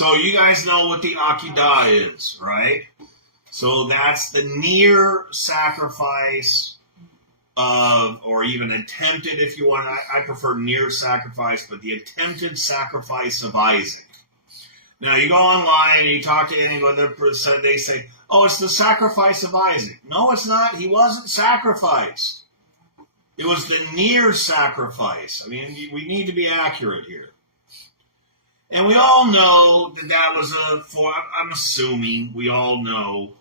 So you guys know what the Akedah is, right? So that's the near sacrifice of, or even attempted, if you want. I prefer near sacrifice, but the attempted sacrifice of Isaac. Now, you go online and you talk to anyone, they say, oh, it's the sacrifice of Isaac. No, it's not. He wasn't sacrificed. It was the near sacrifice. I mean, we need to be accurate here. And we all know that was I'm assuming we all know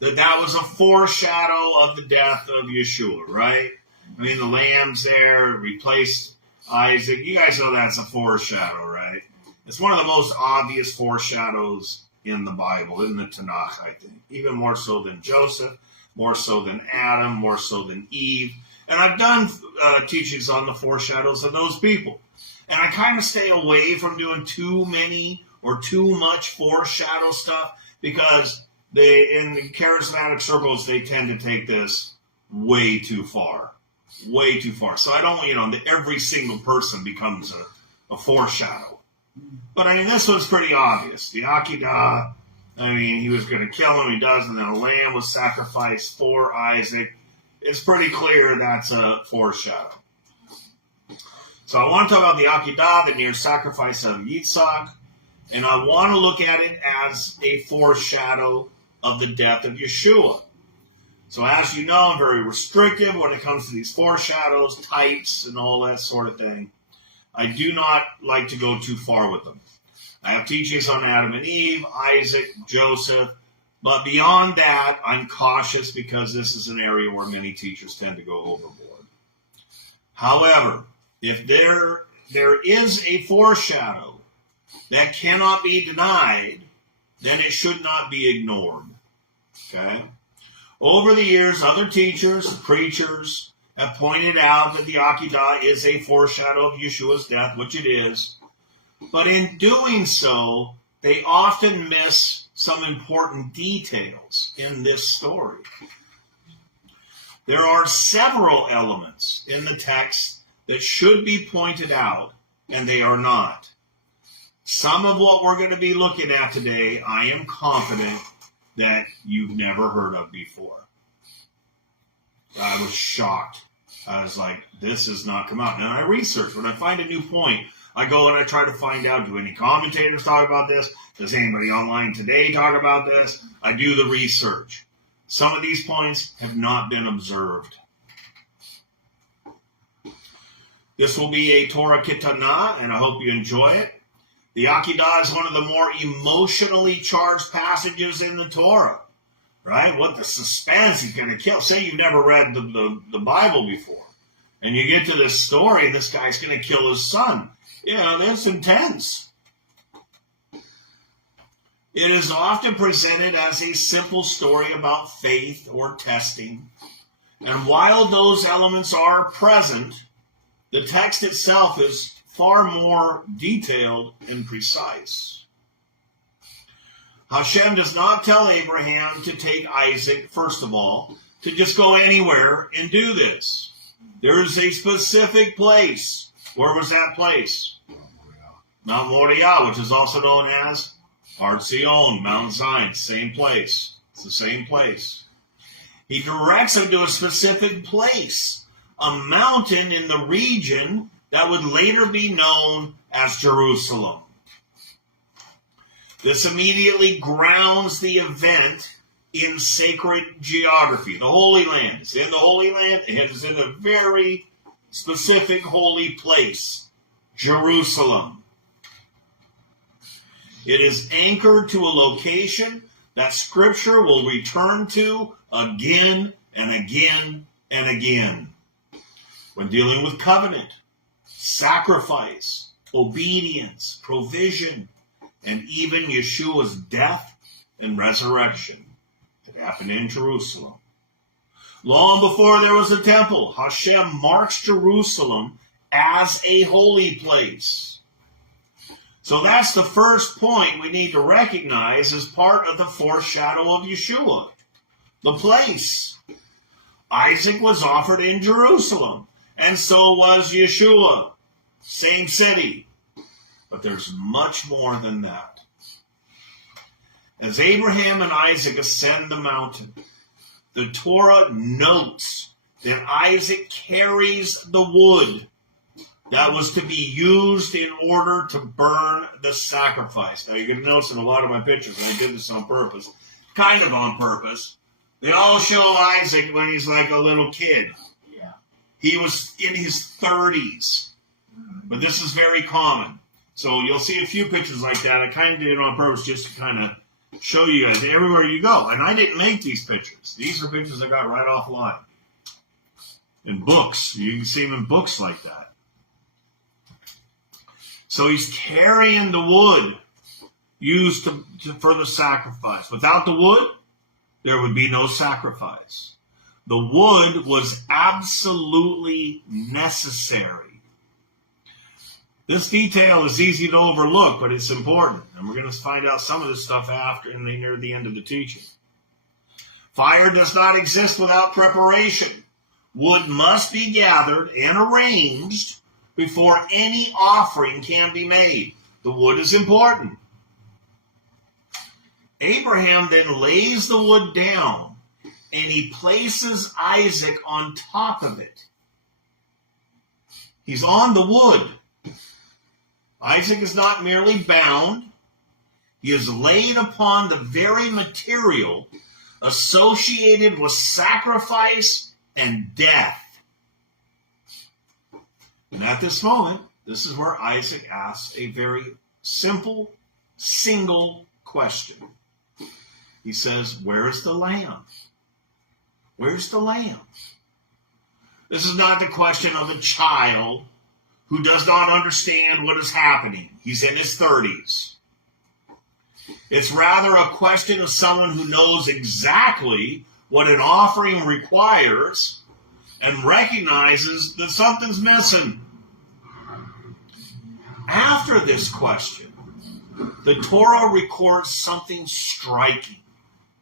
that was a foreshadow of the death of Yeshua, right? I mean, the lambs there replaced Isaac. You guys know that's a foreshadow, right? It's one of the most obvious foreshadows in the Bible, in the Tanakh, I think. Even more so than Joseph, more so than Adam, more so than Eve. And I've done teachings on the foreshadows of those people. And I kind of stay away from doing too many or too much foreshadow stuff because in the charismatic circles, they tend to take this way too far. Way too far. So I don't, every single person becomes a foreshadow. But I mean, this was pretty obvious. The Akedah, I mean, he was going to kill him, he does, and then a lamb was sacrificed for Isaac. It's pretty clear that's a foreshadow. So I want to talk about the Akedah, the near sacrifice of Yitzhak, and I want to look at it as a foreshadow of the death of Yeshua. So as you know, I'm very restrictive when it comes to these foreshadows, types, and all that sort of thing. I do not like to go too far with them. I have teachings on Adam and Eve, Isaac, Joseph, but beyond that, I'm cautious because this is an area where many teachers tend to go overboard. However, if there is a foreshadow that cannot be denied, then it should not be ignored. Okay? Over the years, other teachers, preachers, have pointed out that the Akedah is a foreshadow of Yeshua's death, which it is. But in doing so, they often miss some important details in this story. There are several elements in the text that should be pointed out, and they are not. Some of what we're going to be looking at today, I am confident that you've never heard of before. I was shocked. I was like, this has not come out. And I research. When I find a new point, I go and I try to find out, do any commentators talk about this? Does anybody online today talk about this? I do the research. Some of these points have not been observed. This will be a Torah Kitana, and I hope you enjoy it. The Akedah is one of the more emotionally charged passages in the Torah, right? What the suspense, he's going to kill. Say you've never read the Bible before, and you get to this story, and this guy's going to kill his son. That's intense. It is often presented as a simple story about faith or testing. And while those elements are present, the text itself is far more detailed and precise. Hashem does not tell Abraham to take Isaac, first of all, to just go anywhere and do this. There is a specific place. Where was that place? Mount Moriah, which is also known as Har Zion, Mount Zion, same place. It's the same place. He directs him to a specific place, a mountain in the region that would later be known as Jerusalem. This immediately grounds the event in sacred geography. The Holy Land is in the Holy Land. It is in a very specific holy place, Jerusalem. It is anchored to a location that Scripture will return to again and again and again. When dealing with covenant, sacrifice, obedience, provision, and even Yeshua's death and resurrection, it happened in Jerusalem. Long before there was a temple, Hashem marks Jerusalem as a holy place. So that's the first point we need to recognize as part of the foreshadow of Yeshua. The place. Isaac was offered in Jerusalem, and so was Yeshua. Same city. But there's much more than that. As Abraham and Isaac ascend the mountain, the Torah notes that Isaac carries the wood that was to be used in order to burn the sacrifice. Now, you're going to notice in a lot of my pictures, and I did this on purpose, kind of on purpose, they all show Isaac when he's like a little kid. Yeah. He was in his 30s. But this is very common. So you'll see a few pictures like that. I kind of did it on purpose just to kind of show you guys everywhere you go. And I didn't make these pictures. These are pictures I got right offline. In books. You can see them in books like that. So he's carrying the wood used for the sacrifice. Without the wood, there would be no sacrifice. The wood was absolutely necessary. This detail is easy to overlook, but it's important. And we're going to find out some of this stuff near the end of the teaching. Fire does not exist without preparation. Wood must be gathered and arranged before any offering can be made. The wood is important. Abraham then lays the wood down, and he places Isaac on top of it. He's on the wood. Isaac is not merely bound. He is laid upon the very material associated with sacrifice and death. And at this moment, this is where Isaac asks a very simple, single question. He says, "Where is the lamb? Where's the lamb?" This is not the question of a child who does not understand what is happening. He's in his 30s. It's rather a question of someone who knows exactly what an offering requires and recognizes that something's missing. After this question, the Torah records something striking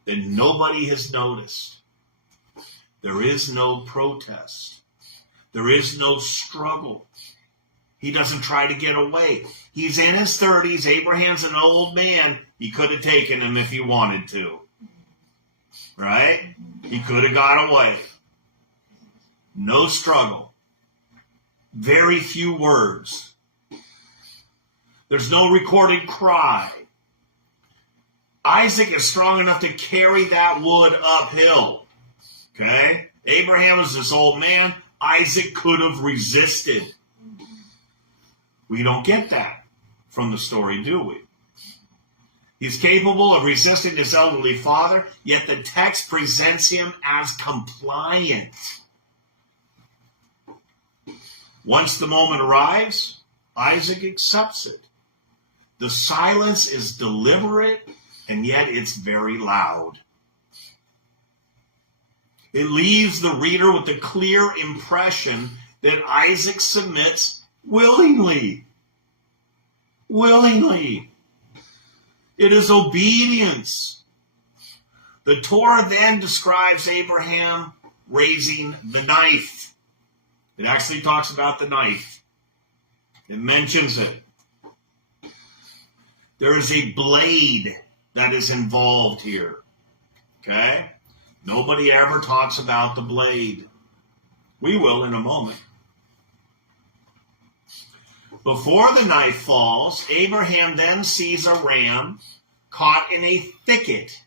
that nobody has noticed. There is no protest. There is no struggle. He doesn't try to get away. He's in his 30s. Abraham's an old man. He could have taken him if he wanted to. Right? He could have got away. No struggle. Very few words. There's no recorded cry. Isaac is strong enough to carry that wood uphill. Okay? Abraham is this old man. Isaac could have resisted. We don't get that from the story, do we? He's capable of resisting his elderly father, yet the text presents him as compliant. Once the moment arrives, Isaac accepts it. The silence is deliberate, and yet it's very loud. It leaves the reader with the clear impression that Isaac submits willingly. Willingly. It is obedience. The Torah then describes Abraham raising the knife. It actually talks about the knife. It mentions it. There is a blade that is involved here. Okay? Nobody ever talks about the blade. We will in a moment. Before the knife falls, Abraham then sees a ram caught in a thicket.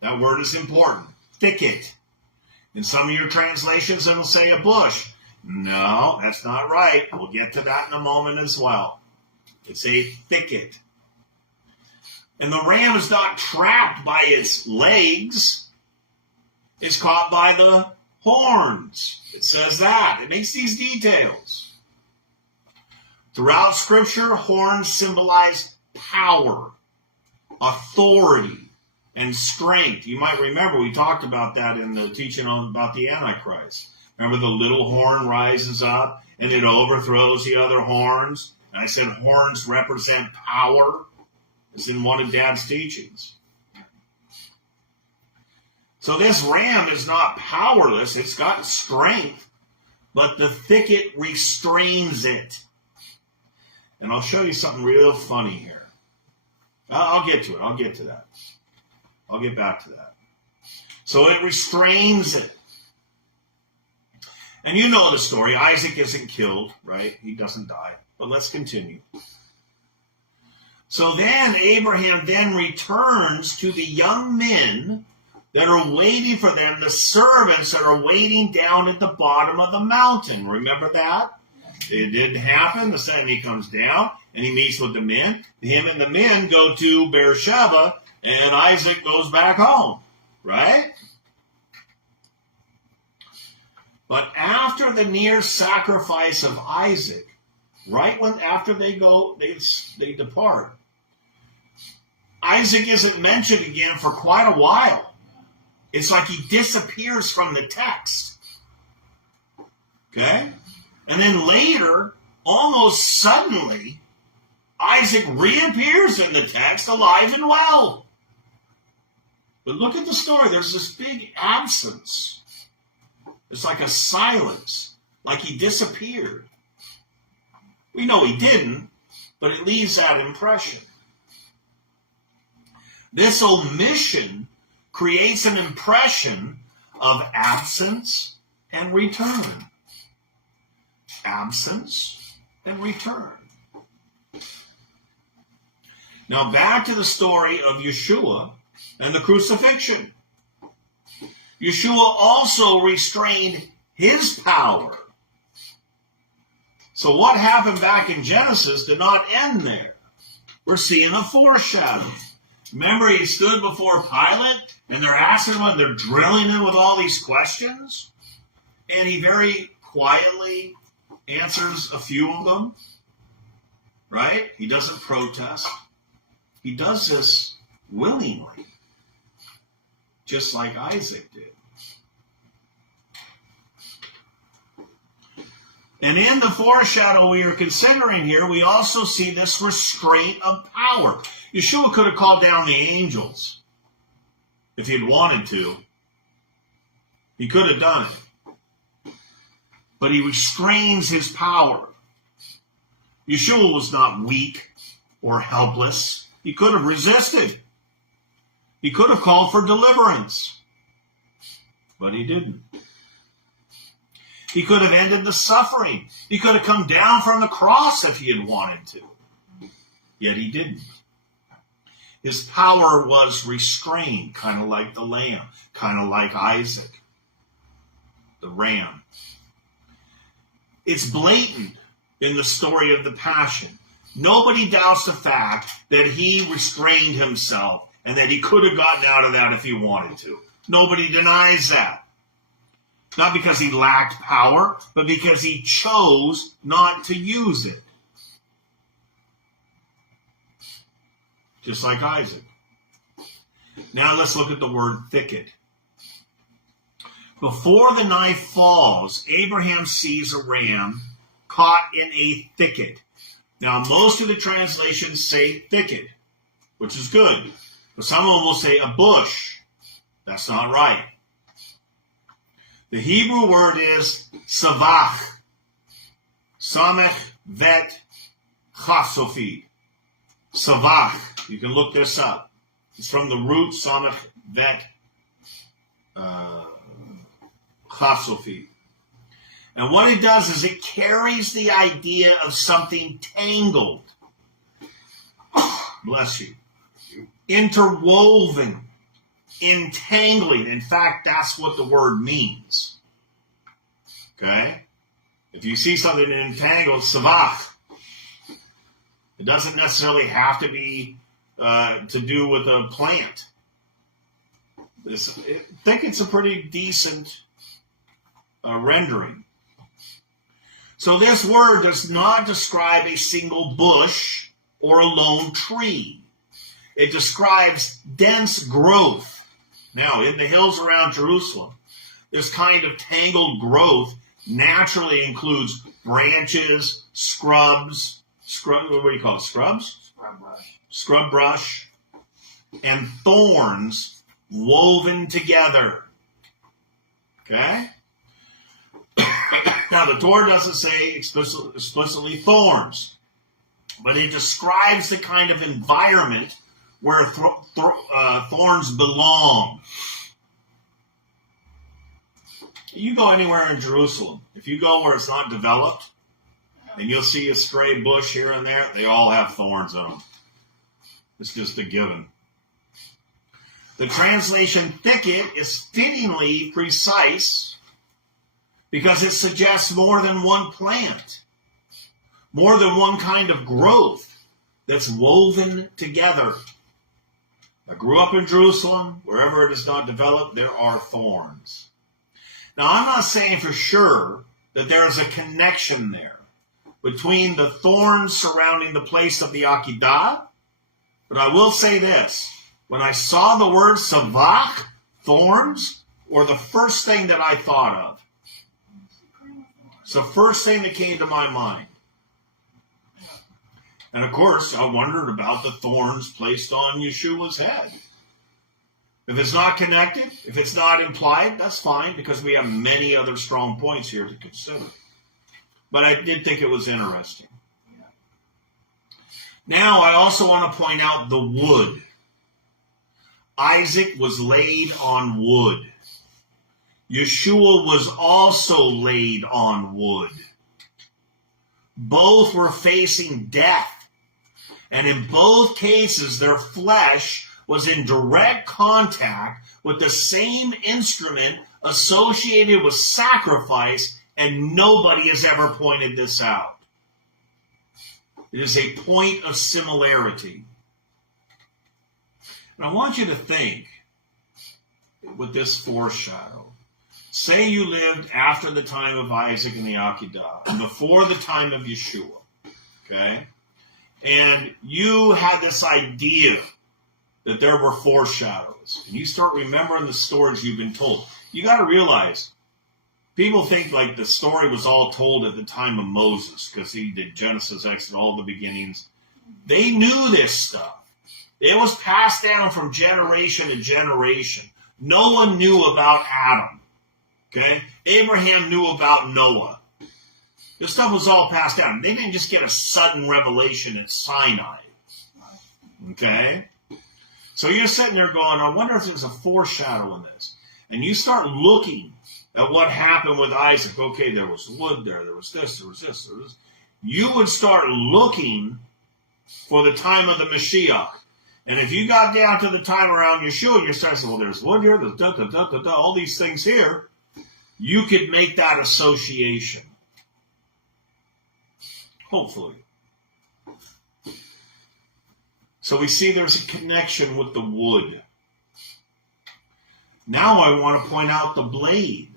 That word is important. Thicket. In some of your translations, it'll say a bush. No, that's not right. We'll get to that in a moment as well. It's a thicket. And the ram is not trapped by its legs. It's caught by the horns. It says that. It makes these details. Throughout Scripture, horns symbolize power, authority, and strength. You might remember we talked about that in the teaching about the Antichrist. Remember the little horn rises up and it overthrows the other horns? And I said horns represent power. It's in one of Dad's teachings. So this ram is not powerless. It's got strength, but the thicket restrains it. And I'll show you something real funny here. I'll get to it. I'll get to that. I'll get back to that. So it restrains it. And you know the story. Isaac isn't killed, right? He doesn't die. But let's continue. So then Abraham then returns to the young men that are waiting for them, the servants that are waiting down at the bottom of the mountain. Remember that? It didn't happen. The second he comes down and he meets with the men. Him and the men go to Beersheba and Isaac goes back home, right? But after the near sacrifice of Isaac, right when after they go, they depart, Isaac isn't mentioned again for quite a while. It's like he disappears from the text. Okay? And then later, almost suddenly, Isaac reappears in the text alive and well. But look at the story. There's this big absence. It's like a silence, like he disappeared. We know he didn't, but it leaves that impression. This omission creates an impression of absence and return. Absence and return. Now back to the story of Yeshua and the crucifixion. Yeshua also restrained his power. So what happened back in Genesis did not end there. We're seeing a foreshadow. Remember, he stood before Pilate, and they're asking him, they're drilling him with all these questions, and he very quietly answers a few of them, right? He doesn't protest. He does this willingly, just like Isaac did. And in the foreshadow we are considering here, we also see this restraint of power. Yeshua could have called down the angels if he'd wanted to. He could have done it. But he restrains his power. Yeshua was not weak or helpless. He could have resisted. He could have called for deliverance. But he didn't. He could have ended the suffering. He could have come down from the cross if he had wanted to. Yet he didn't. His power was restrained, kind of like the lamb, kind of like Isaac, the ram. It's blatant in the story of the Passion. Nobody doubts the fact that he restrained himself and that he could have gotten out of that if he wanted to. Nobody denies that. Not because he lacked power, but because he chose not to use it. Just like Isaac. Now let's look at the word thicket. Before the knife falls, Abraham sees a ram caught in a thicket. Now most of the translations say thicket, which is good. But some of them will say a bush. That's not right. The Hebrew word is savach. Samech vet chasofid. Savach. You can look this up. It's from the root samech vet chasofid. And what it does is it carries the idea of something tangled. Bless you. Interwoven. Entangling. In fact, that's what the word means. Okay? If you see something entangled, savach. It doesn't necessarily have to be to do with a plant. I think it's a pretty decent rendering. So this word does not describe a single bush or a lone tree. It describes dense growth. Now, in the hills around Jerusalem, this kind of tangled growth naturally includes branches, what do you call it, scrubs? Scrub brush, and thorns woven together. Okay? Now, the Torah doesn't say explicitly thorns, but it describes the kind of environment where thorns belong. You go anywhere in Jerusalem, if you go where it's not developed, and you'll see a stray bush here and there, they all have thorns on them. It's just a given. The translation thicket is fittingly precise because it suggests more than one plant, more than one kind of growth that's woven together. I grew up in Jerusalem. Wherever it is not developed, there are thorns. Now, I'm not saying for sure that there is a connection there between the thorns surrounding the place of the Akedah, but I will say this. When I saw the word savach, thorns, or the first thing that I thought of. It's the first thing that came to my mind. And of course, I wondered about the thorns placed on Yeshua's head. If it's not connected, if it's not implied, that's fine, because we have many other strong points here to consider. But I did think it was interesting. Now, I also want to point out the wood. Isaac was laid on wood. Yeshua was also laid on wood. Both were facing death. And in both cases, their flesh was in direct contact with the same instrument associated with sacrifice, and nobody has ever pointed this out. It is a point of similarity. And I want you to think with this foreshadow. Say you lived after the time of Isaac and the Akedah, and before the time of Yeshua, okay? And you had this idea that there were foreshadows, and you start remembering the stories you've been told. You got to realize, people think like the story was all told at the time of Moses, because he did Genesis, Exodus, all the beginnings. They knew this stuff. It was passed down from generation to generation. No one knew about Adam. Okay? Abraham knew about Noah. This stuff was all passed down. They didn't just get a sudden revelation at Sinai. Okay? So you're sitting there going, I wonder if there's a foreshadow in this. And you start looking at what happened with Isaac. Okay, there was wood there was this, there was this, there was this. You would start looking for the time of the Mashiach. And if you got down to the time around Yeshua, you start saying, well, there's wood here, there's all these things here. You could make that association. Hopefully. So we see there's a connection with the wood. Now I want to point out the blade.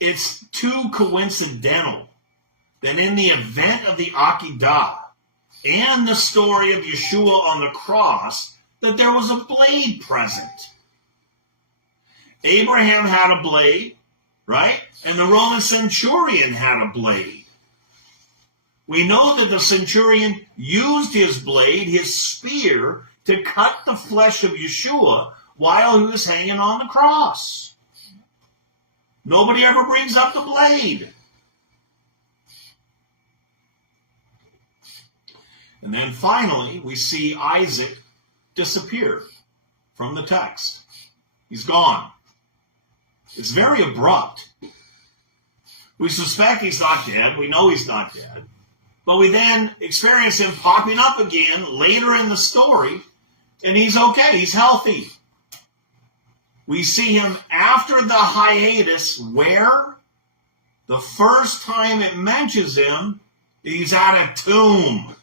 It's too coincidental that in the event of the Akedah and the story of Yeshua on the cross, that there was a blade present. Abraham had a blade, right? And the Roman centurion had a blade. We know that the centurion used his blade, his spear, to cut the flesh of Yeshua while he was hanging on the cross. Nobody ever brings up the blade. And then finally, we see Isaac disappear from the text. He's gone. It's very abrupt. We suspect he's not dead. We know he's not dead. But we then experience him popping up again later in the story, and he's okay. He's healthy. We see him after the hiatus where the first time it mentions him, he's at a tomb.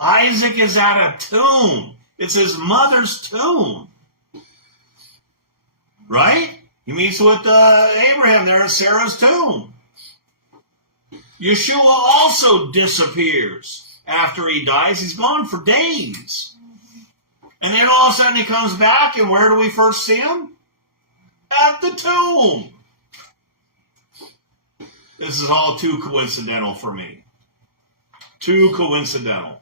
Isaac is at a tomb. It's his mother's tomb. Right? He meets with Abraham there at Sarah's tomb. Yeshua also disappears after he dies. He's gone for days. And then all of a sudden he comes back, and where do we first see him? At the tomb. This is all too coincidental for me. Too coincidental.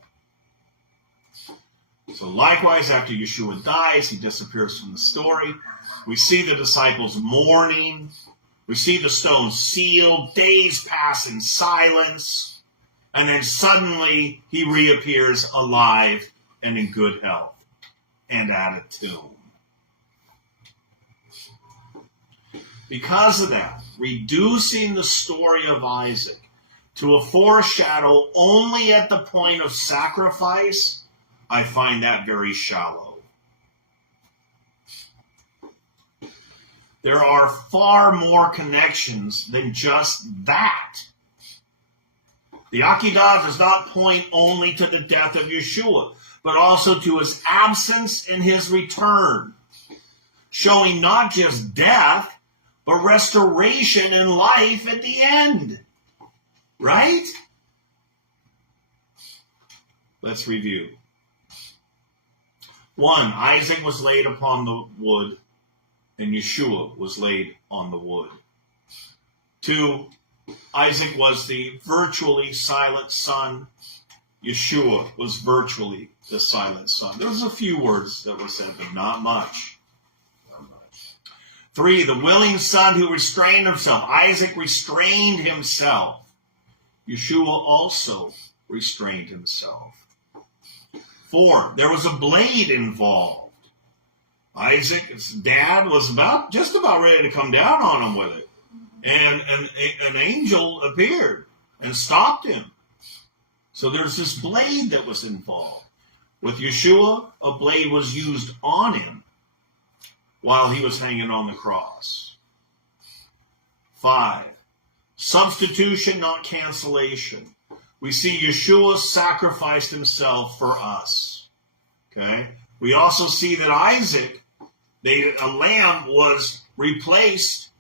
So likewise, after Yeshua dies, he disappears from the story. We see the disciples mourning. We see the stone sealed. Days pass in silence. And then suddenly he reappears alive and in good health and at a tomb. Because of that, reducing the story of Isaac to a foreshadow only at the point of sacrifice, I find that very shallow. There are far more connections than just that. The Akedah does not point only to the death of Yeshua, but also to his absence and his return, showing not just death, but restoration and life at the end. Right? Let's review. 1, Isaac was laid upon the wood, and Yeshua was laid on the wood. 2, Isaac was the virtually silent son. Yeshua was virtually the silent son. There was a few words that were said, but not much. 3, the willing son who restrained himself. Isaac restrained himself. Yeshua also restrained himself. 4, there was a blade involved. Isaac's dad was just about ready to come down on him with it. And an angel appeared and stopped him. So there's this blade that was involved. With Yeshua, a blade was used on him while he was hanging on the cross. 5, substitution, not cancellation. We see Yeshua sacrificed himself for us. Okay? We also see that Isaac, a lamb was replaced,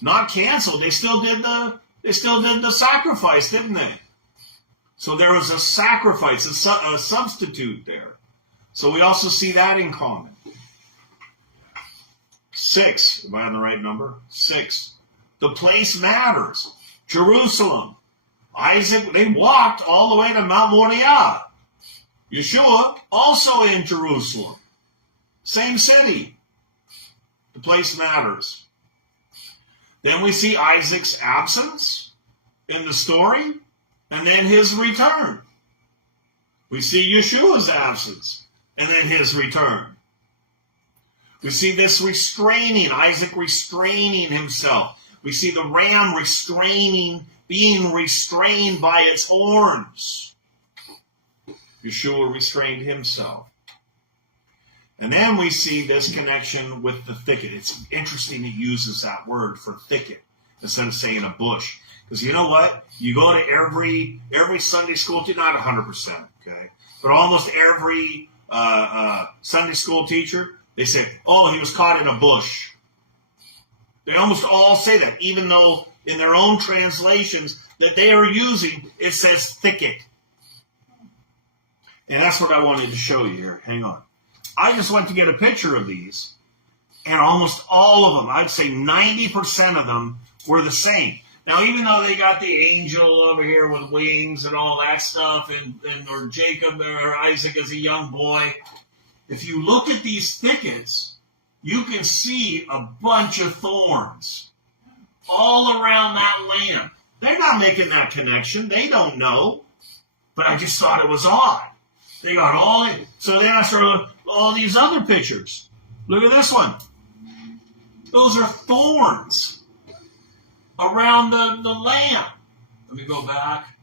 not canceled. They still did the sacrifice, didn't they? So there was a sacrifice, a substitute there. So we also see that in common. 6, am I on the right number? 6, the place matters. Jerusalem. Isaac, they walked all the way to Mount Moriah. Yeshua, also in Jerusalem. Same city. The place matters. Then we see Isaac's absence in the story, and then his return. We see Yeshua's absence, and then his return. We see this restraining, Isaac restraining himself. We see the ram being restrained by its horns. Yeshua restrained himself. And then we see this connection with the thicket. It's interesting he uses that word for thicket instead of saying a bush. Because you know what? You go to every Sunday school teacher, not 100%, okay? But almost every Sunday school teacher, they say, oh, he was caught in a bush. They almost all say that, even though in their own translations that they are using, it says thicket. And that's what I wanted to show you here. Hang on. I just went to get a picture of these, and almost all of them, I'd say 90% of them, were the same. Now, even though they got the angel over here with wings and all that stuff, or Jacob or Isaac as a young boy, if you look at these thickets, you can see a bunch of thorns all around that land. They're not making that connection. They don't know. But I just thought it was odd. They got all in. So then I started all these other pictures. Look at this one. Those are thorns around the lamb. Let me go back.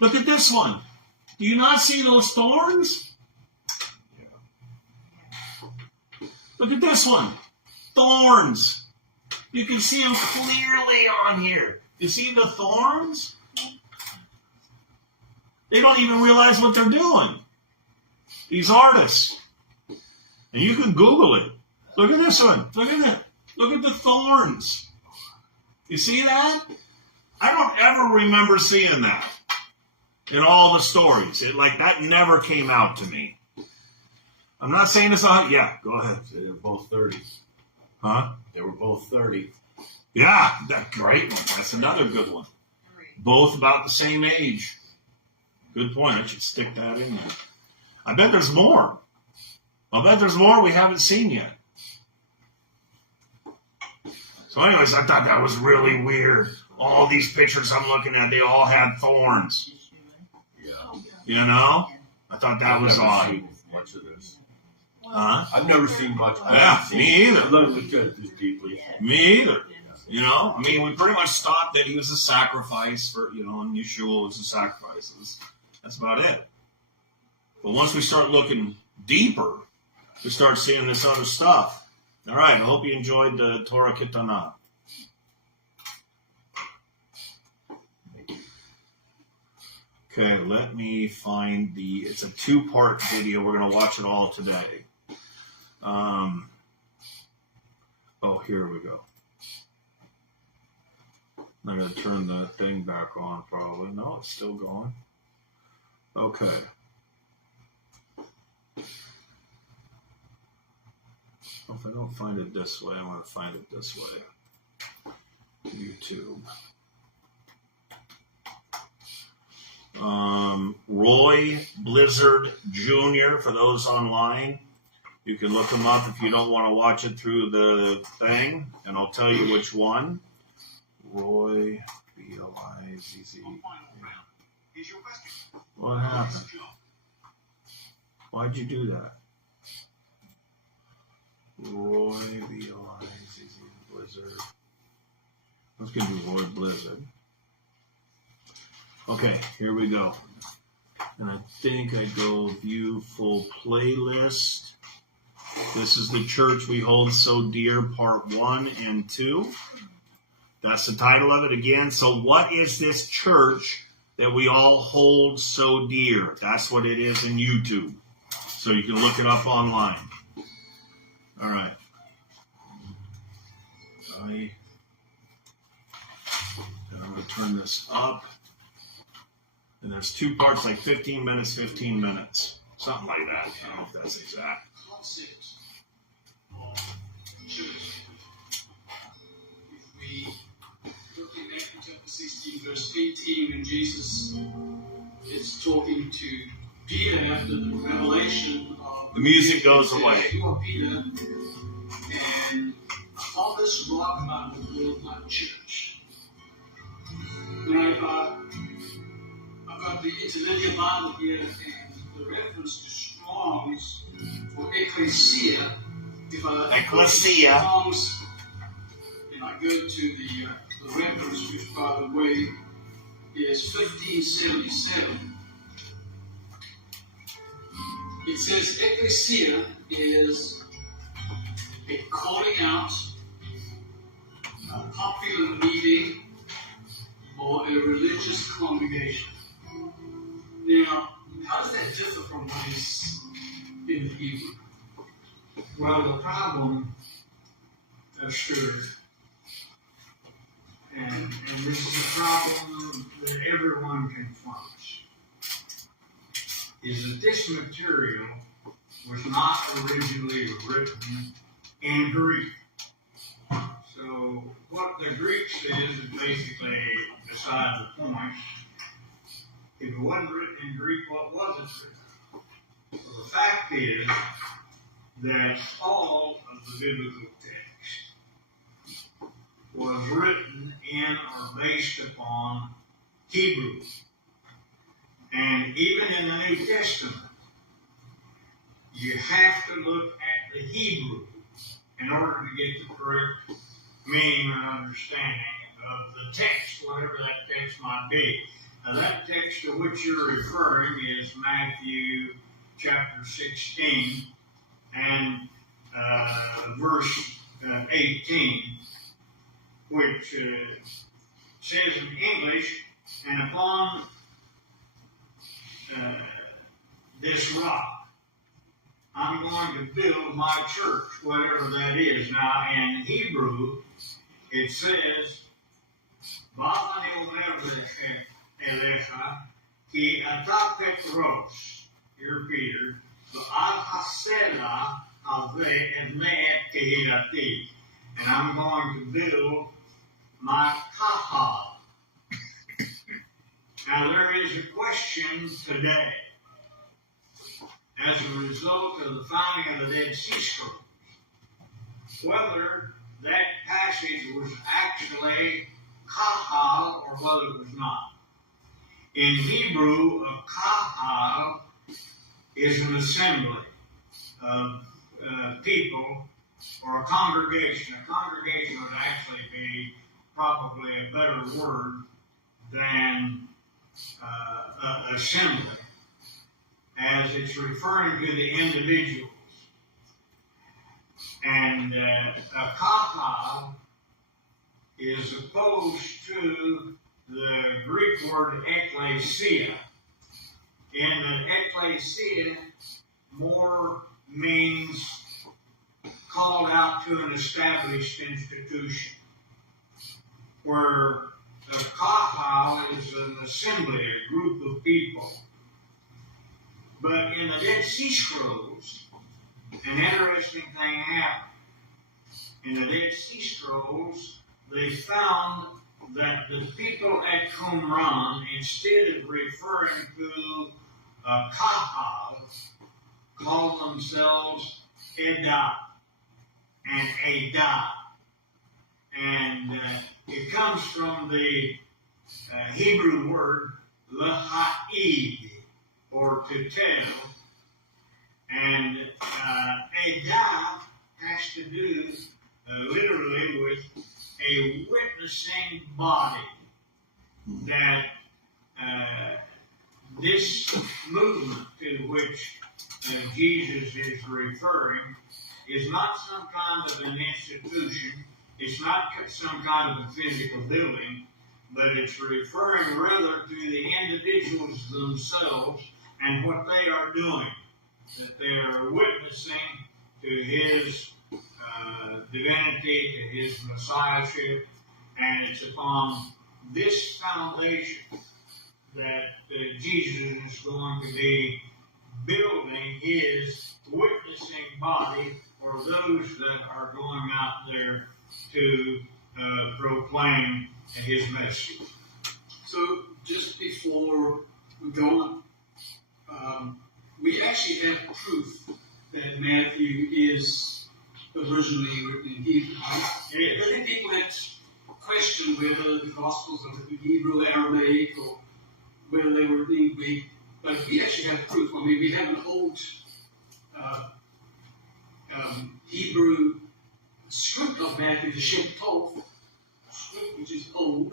Look at this one. Do you not see those thorns? Look at this one. Thorns. You can see them clearly on here. You see the thorns? They don't even realize what they're doing. These artists. And you can Google it. Look at this one. Look at it. Look at the thorns. You see that? I don't ever remember seeing that in all the stories. That never came out to me. I'm not saying it's on. Yeah, go ahead. They were both 30. Huh? They were both 30. Yeah, that's a great one. That's another good one. Both about the same age. Good point. I should stick that in there. I bet there's more. I'll bet there's more we haven't seen yet. So anyways, I thought that was really weird. All these pictures I'm looking at, they all had thorns. Yeah. You know? I thought that I've was never odd. seen much of this. Huh? I've never seen much. Yeah, me either. I've never looked at it this deeply. Me either. You know? I mean, we pretty much thought that he was a sacrifice for, and Yeshua was a sacrifice. That's about it. But once we start looking deeper, we start seeing this other stuff. All right, I hope you enjoyed the Torah Kitana. Okay, let me find it's a 2-part video. We're going to watch it all today. Here we go. I'm going to turn the thing back on probably. No, it's still going. Okay. If I don't find it this way, I'm going to find it this way. YouTube. Roy Blizzard Jr. for those online. You can look him up if you don't want to watch it through the thing, and I'll tell you which one. Roy, B-L-I-Z-Z. What happened? Why'd you do that? Roy, B-L-I-Z-Z, Blizzard. Let's give you Roy Blizzard. Okay, here we go. And I think I go view full playlist. This is the church we hold so dear, part 1 and 2. That's the title of it again. So what is this church that we all hold so dear? That's what it is in YouTube. So you can look it up online. All right. And I'm going to turn this up. And there's 2 parts, like 15 minutes, 15 minutes. Something like that. I don't know if that's exact. If we look in Matthew chapter 16, verse 18, when Jesus is talking to Peter after the revelation of The music goes away. You are Peter, and on this rock I will build my church. Now, I've got the interlinear Bible here, and the reference to Strong's for ecclesia. If I Ecclesia. Strong's, and I go to the reference, which by the way is 1577. It says ecclesia is a calling out, a popular meeting, or a religious congregation. Now, how does that differ from what is in Hebrew? Well, the problem, sure, and this is a problem that everyone confronts, is that this material was not originally written in Greek. So what the Greek says is basically beside the point. If it wasn't written in Greek, what was it written? So the fact is that all of the biblical text was written in or based upon Hebrew. And even in the New Testament, you have to look at the Hebrew in order to get the correct meaning and understanding of the text, whatever that text might be. Now, that text to which you're referring is Matthew chapter 16 and verse 18, which says in English, and upon this rock, I'm going to build my church, whatever that is. Now, in Hebrew, it says, V'ani omer elecha, ki ata Petros, you're Peter, v'al hasela haveh evnei kehilati, and I'm going to build my kahal. Now, there is a question today, as a result of the founding of the Dead Sea Scrolls, whether that passage was actually kahal or whether it was not. In Hebrew, a kahal is an assembly of people or a congregation. A congregation would actually be probably a better word than assembly, as it's referring to the individuals. And a kahal is opposed to the Greek word ekklesia, and an ekklesia more means called out to an established institution, where a kahal is an assembly, a group of people. But in the Dead Sea Scrolls, an interesting thing happened. In the Dead Sea Scrolls, they found that the people at Qumran, instead of referring to a kahal, called themselves Akedah and Akedah. And it comes from the Hebrew word laha'id, or to tell. And Akedah has to do literally with a witnessing body. That this movement to which Jesus is referring is not some kind of an institution. It's not some kind of a physical building, but it's referring rather to the individuals themselves and what they are doing. That they are witnessing to his divinity, to his messiahship, and it's upon this foundation that Jesus is going to be building his witnessing body for those that are going out there to proclaim his message. So just before we go on, we actually have proof that Matthew is originally written in Hebrew. Yes. I think people had questioned whether the Gospels are written in Hebrew, Aramaic, or whether they were written in Greek. But we actually have proof. I mean, we have an old Hebrew script of Matthew, the Shem Tov script, which is old.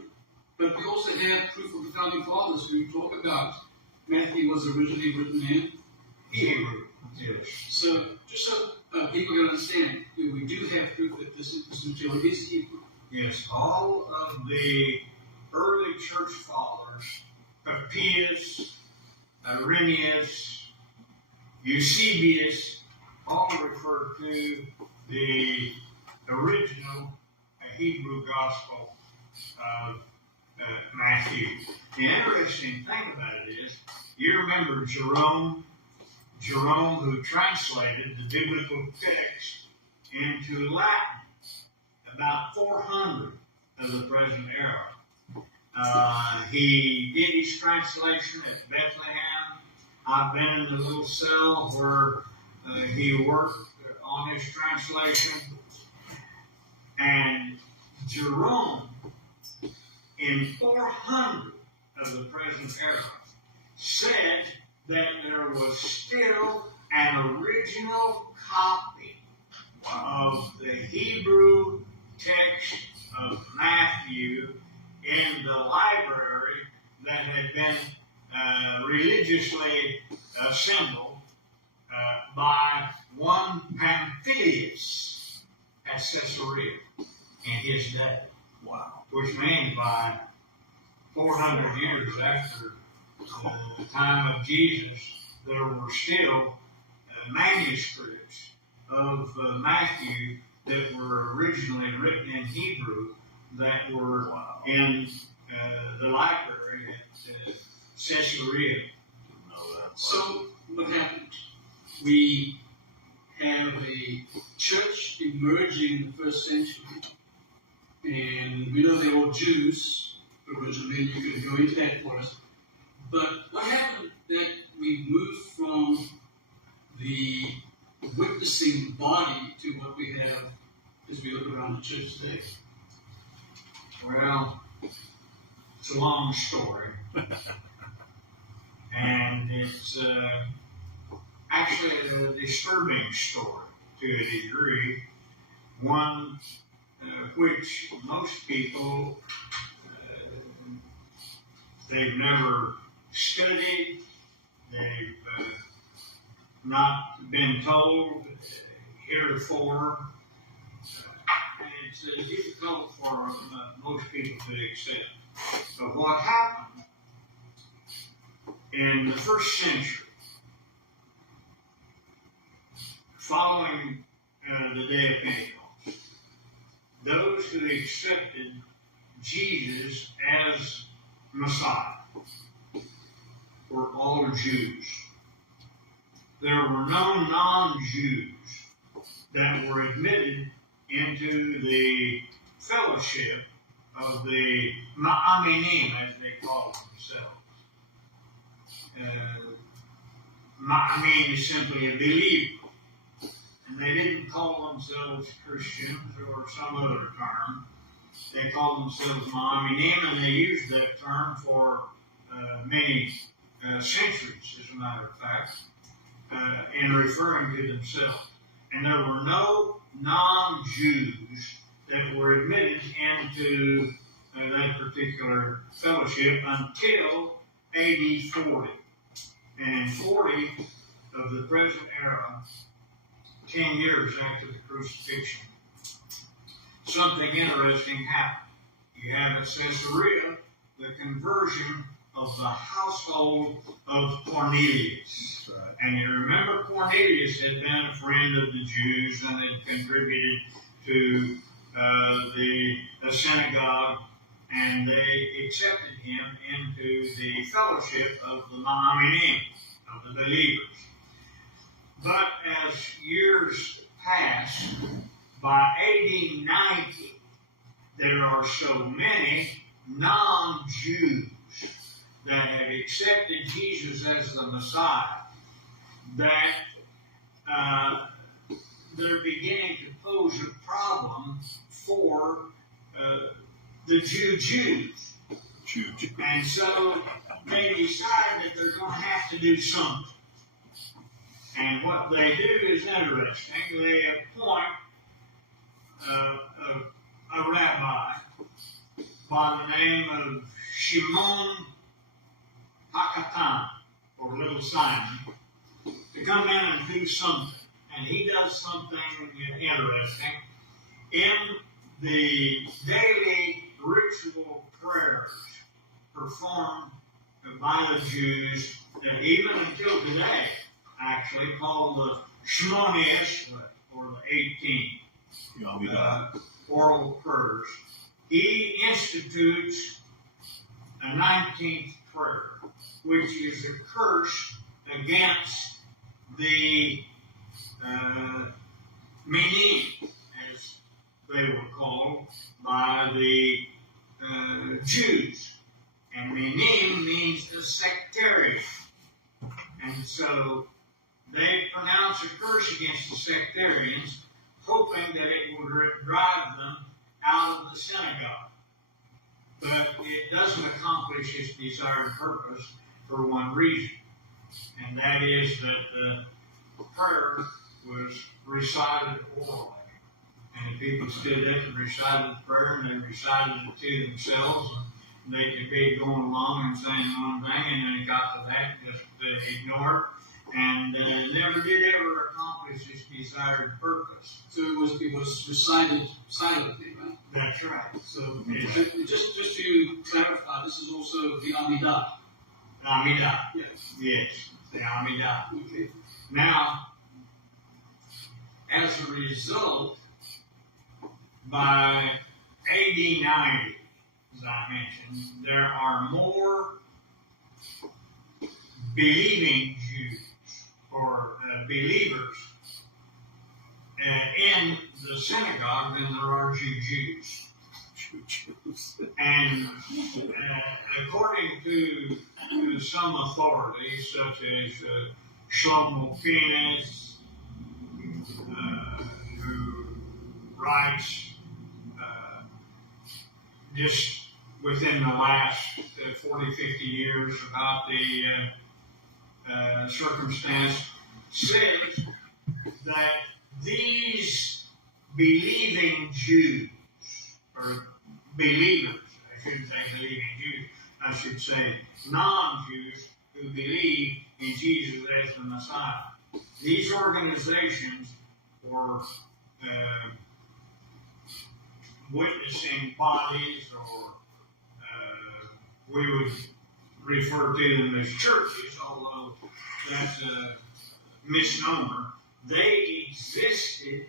But we also have proof of the founding fathers who talk about Matthew was originally written in Hebrew. Yes. So, just so people can understand, we do have proof that this material is Hebrew. Yes, all of the early church fathers, Papias, Irenaeus, Eusebius, all refer to the original Hebrew gospel of Matthew. The interesting thing about it is, you remember Jerome, who translated the biblical text into Latin, about 400 of the present era. He did his translation at Bethlehem. I've been in the little cell where he worked on his translation. And Jerome, in 400 of the present era, said that there was still an original copy of the Hebrew text of Matthew in the library that had been religiously assembled by one Pamphilus at Caesarea in his day. Wow. Which means by 400 years after the time of Jesus, there were still manuscripts of Matthew that were originally written in Hebrew that were in the library at Caesarea. So, what happened? We have a church emerging in the first century, and we know they were Jews originally, and you can go into that for us. But what happened that we moved from the witnessing body to what we have as we look around the church today? Well, It's a long story. And it's actually a disturbing story to a degree, one which most people, they've never studied, they've not been told heretofore, and it's difficult for most people to accept. But what happened in the first century, following the day of Pentecost, those who accepted Jesus as Messiah were all Jews. There were no non-Jews that were admitted into the fellowship of the Ma'aminim, as they call themselves. Ma'amin is simply a believer. And they didn't call themselves Christians or some other term. They called themselves Ma'aminim, and they used that term for many centuries, as a matter of fact, in referring to themselves. And there were no non-Jews that were admitted into that particular fellowship until AD 40. And 40 of the present era, 10 years after the crucifixion, something interesting happened. You have at Caesarea the conversion of the household of Cornelius. Right. And you remember Cornelius had been a friend of the Jews and had contributed to the synagogue, and they accepted him into the fellowship of the Ma'aminim, of the believers. But as years pass, by AD 90, there are so many non-Jews that have accepted Jesus as the Messiah that they're beginning to pose a problem for the Jews. And so they decide that they're going to have to do something. And what they do is interesting. They appoint a rabbi by the name of Shimon Hakatan, or Little Simon, to come in and do something. And he does something interesting. In the daily ritual prayers performed by the Jews, that even until today, actually called the Shemoni Esrei, or the 18 oral prayers, he institutes a 19th prayer, which is a curse against the Minim, as they were called by the Jews. And Minim means the sectarian. And so they pronounce a curse against the sectarians, hoping that it would drive them out of the synagogue. But it doesn't accomplish its desired purpose for one reason, and that is that the prayer was recited orally. And the people stood up and recited the prayer, and they recited it to themselves, and they could be going along and saying one thing, and then it got to that, just ignore it, and never did ever accomplish its desired purpose. So it was recited silently, right? That's right. So Just to clarify, this is also the Amidah. Amidah. Yes. Yes, the Amidah. Okay. Now, as a result, by AD 90, as I mentioned, there are more believing Jews, or believers, in the synagogue than there are Jews. And according to some authorities, such as Shlomo Penis, who writes just within the last 40, 50 years about the circumstance, says that these believing Jews, or believers, I shouldn't say believing Jews, I should say non-Jews who believe in Jesus as the Messiah. These organizations were witnessing bodies, or we would refer to them as churches, although that's a misnomer. They existed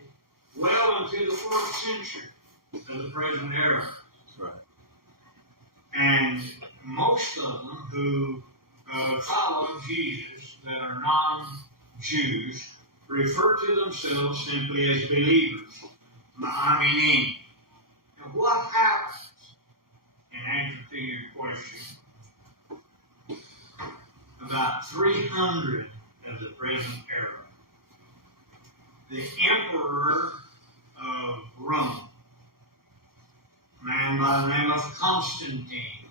well into the 4th century of the present era. Right. And most of them who follow Jesus that are non-Jews refer to themselves simply as believers. Ma'aminin. Now what happens, in answer to your question, about 300 of the present era, the emperor of Rome, a man by the name of Constantine,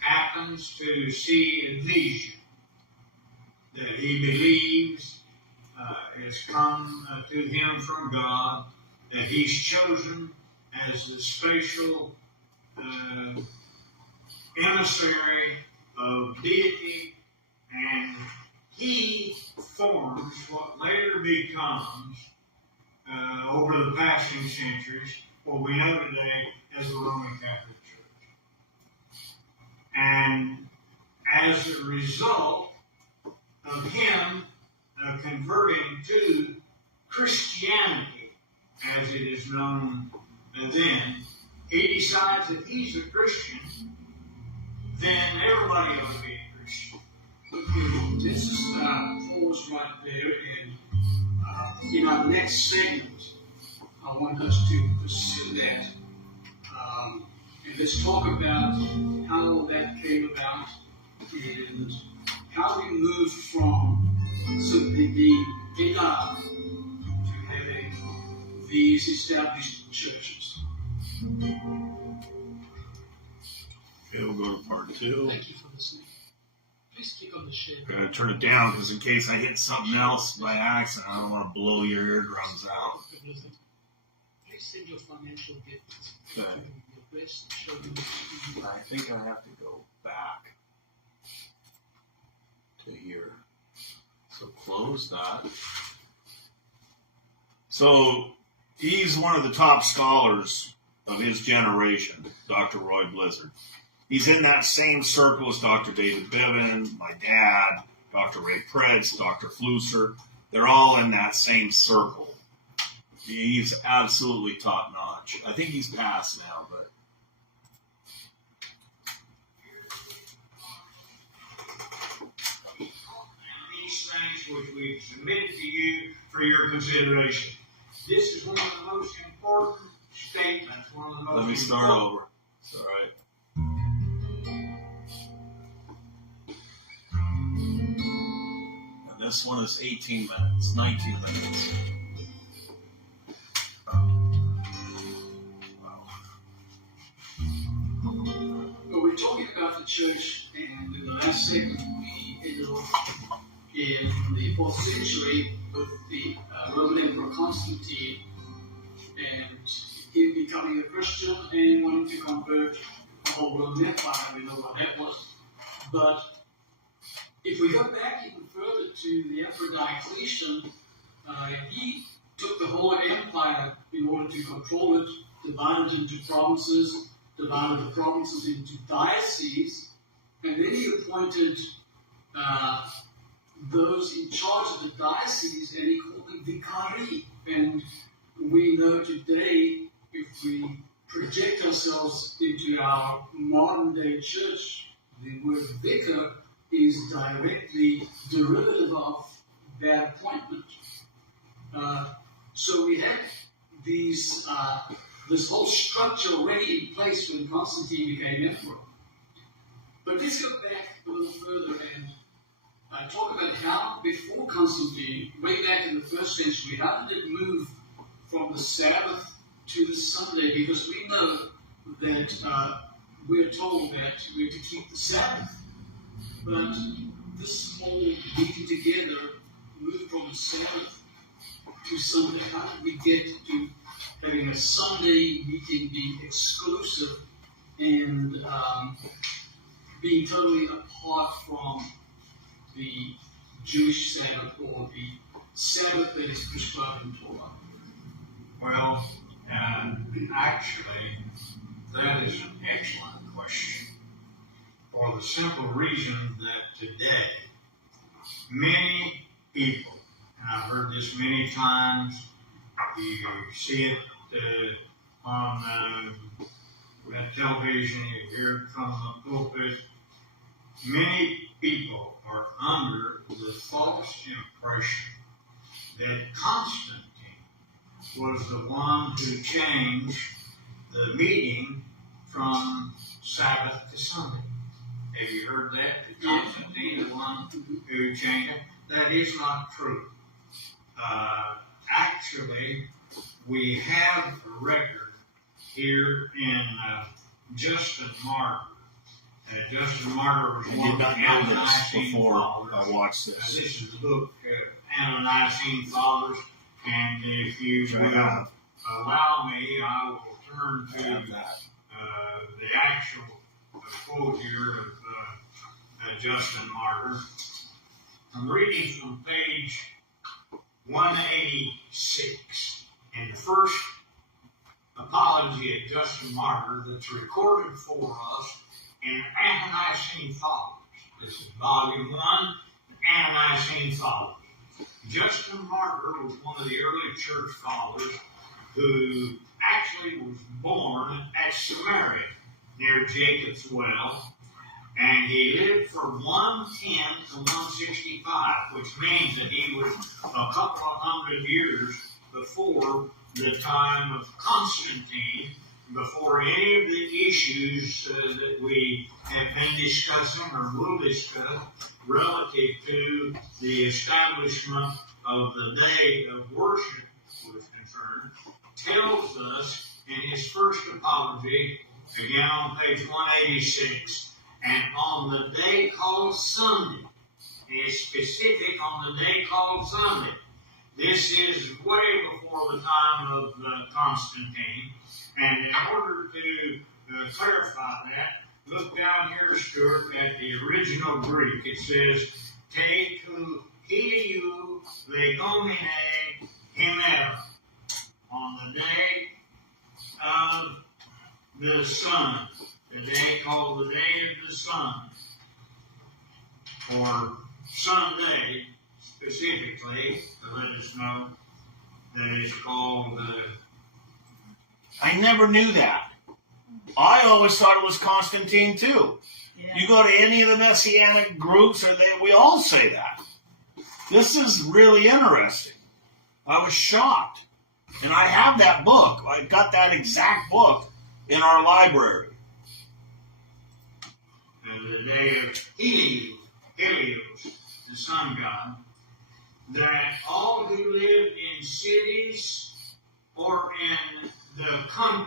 happens to see a vision that he believes has come to him from God, that he's chosen as the special emissary of deity, and he forms what later becomes, over the passing centuries, what we know today as the Roman Catholic Church. And as a result of him converting to Christianity, as it is known then, he decides that he's a Christian, then everybody ought to be a Christian. Let's just pause right there, and in our next segment, I want us to pursue that, and let's talk about how that came about, and how we moved from simply being Akedah to having these established churches. Okay, we'll go to part 2. Thank you for listening. Please click on the share. I'm going to turn it down because in case I hit something else by accident, I don't want to blow your eardrums out. Please send your financial gifts. Okay. Your best, show them I think I have to go back to here. So close that. So he's one of the top scholars of his generation, Dr. Roy Blizzard. He's in that same circle as Dr. David Bevan, my dad, Dr. Ray Pritz, Dr. Flusser. They're all in that same circle. He's absolutely top notch. I think he's passed now, but These things which we submit to you for your consideration. This is one of the most important statements. One of the most let me start important. over. It's all right. And this one is 18 minutes, 19 minutes. Well, we're talking about the church, and in the last segment, we ended off in the 4th century with the Roman Emperor Constantine, and him becoming a Christian and wanting to convert the whole Roman Empire. We know what that was. But if we go back even further to the Emperor Diocletian, he took the whole empire in order to control it, divided it into provinces, divided the provinces into dioceses, and then he appointed those in charge of the diocese, and he called them vicari. And we know today, if we project ourselves into our modern day church, the word vicar is directly derivative of that appointment. So we have these this whole structure already in place when Constantine became emperor. But let's go back a little further and talk about how before Constantine, way back in the 1st century, how did it move from the Sabbath to the Sunday? Because we know that we're told that we're to keep the Sabbath. But this whole meeting together moved from the Sabbath to Sunday. How did we get to having a Sunday meeting be exclusive and being totally apart from the Jewish Sabbath or the Sabbath that is prescribed in Torah? Well, actually, that is an excellent question. For the simple reason that today, many people, and I've heard this many times, you see it on television, you hear it from the pulpit, many people are under the false impression that Constantine was the one who changed the meeting from Sabbath to Sunday. Have you heard that? That Constantine, the one who changed it? That is not true. Actually, we have a record here in Justin Martyr. Justin Martyr was I one did of not the know this Ante-Nicene before fathers. I watched Now, this. this is the book, Ante-Nicene Fathers, and if you Which I will have. allow me, I will turn I to have that. the actual quote here of Justin Martyr. I'm reading from page 186 in the first apology of Justin Martyr that's recorded for us in Ante-Nicene Fathers. This is volume 1, Ante-Nicene Fathers. Justin Martyr was one of the early church fathers who actually was born at Samaria near Jacob's well, and he lived from 110 to 165, which means that he was a couple of hundred years before the time of Constantine, before any of the issues that we have been discussing or will discuss relative to the establishment of the day of worship was concerned, tells us in his first apology, again on page 186, and on the day called Sunday. He is specific on the day called Sunday. This is way before the time of Constantine. And in order to clarify that, look down here, Stuart, at the original Greek. It says, Te tu hiu legomine himera, on the day of the sun, the day called the day of the sun, or Sunday specifically, to let us know that it's called I never knew that. I always thought it was Constantine too. You go to any of the Messianic groups, we all say that. This is really interesting. I was shocked. And I have that book. I got that exact book in our library. the day of Helios, the sun god, that all who live in cities or in the country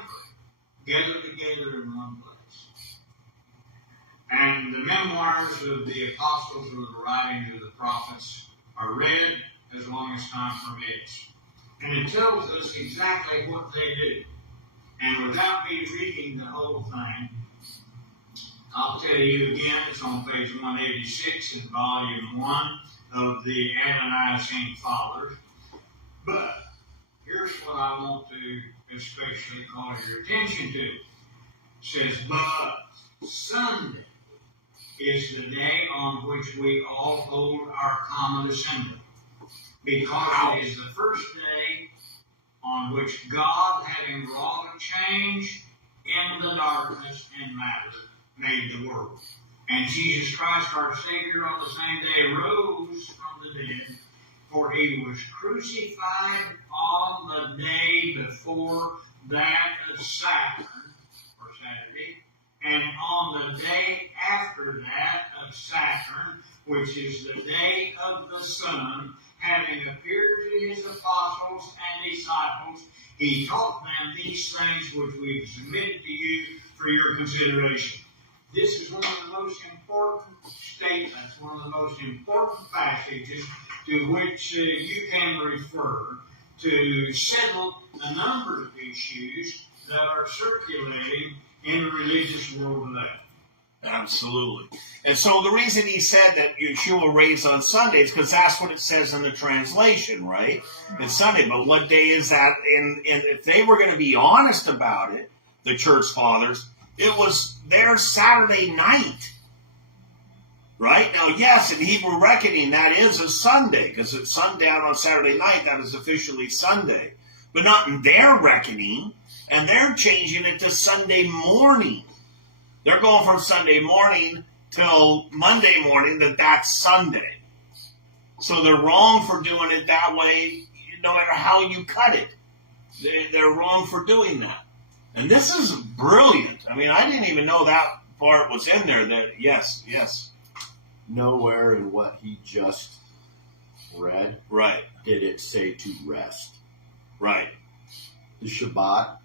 gather together in one place. And the memoirs of the apostles or the writings of the prophets are read as long as time permits. And it tells us exactly what they do. And without me reading the whole thing, I'll tell you again, it's on page 186 in volume 1 of the Ante-Nicene Fathers. But here's what I want to especially call your attention to. It says, but Sunday is the day on which we all hold our common assembly, because it is the first day on which God, having wrought a change in the darkness and matter, made the world. And Jesus Christ, our Savior, on the same day rose from the dead, for he was crucified on the day before that of Saturn, or Saturday, and on the day after that of Saturn, which is the day of the sun, having appeared to his apostles and disciples, he taught them and these things which we've submitted to you for your consideration. This is one of the most important statements, one of the most important passages to which you can refer to settle a number of issues that are circulating in the religious world today. Absolutely. And so the reason he said that Yeshua raised on Sundays, because that's what it says in the translation, right? It's Sunday. But what day is that? And if they were going to be honest about it, the church fathers, it was their Saturday night. Right? Now, yes, in Hebrew reckoning, that is a Sunday, because it's sundown on Saturday night. That is officially Sunday. But not in their reckoning, and they're changing it to Sunday morning. They're going from Sunday morning till Monday morning that's Sunday. So they're wrong for doing it that way, no matter how you cut it. They're wrong for doing that. And this is brilliant. I mean, I didn't even know that part was in there. That yes. Nowhere in what he just read Right. did it say to rest. Right. The Shabbat,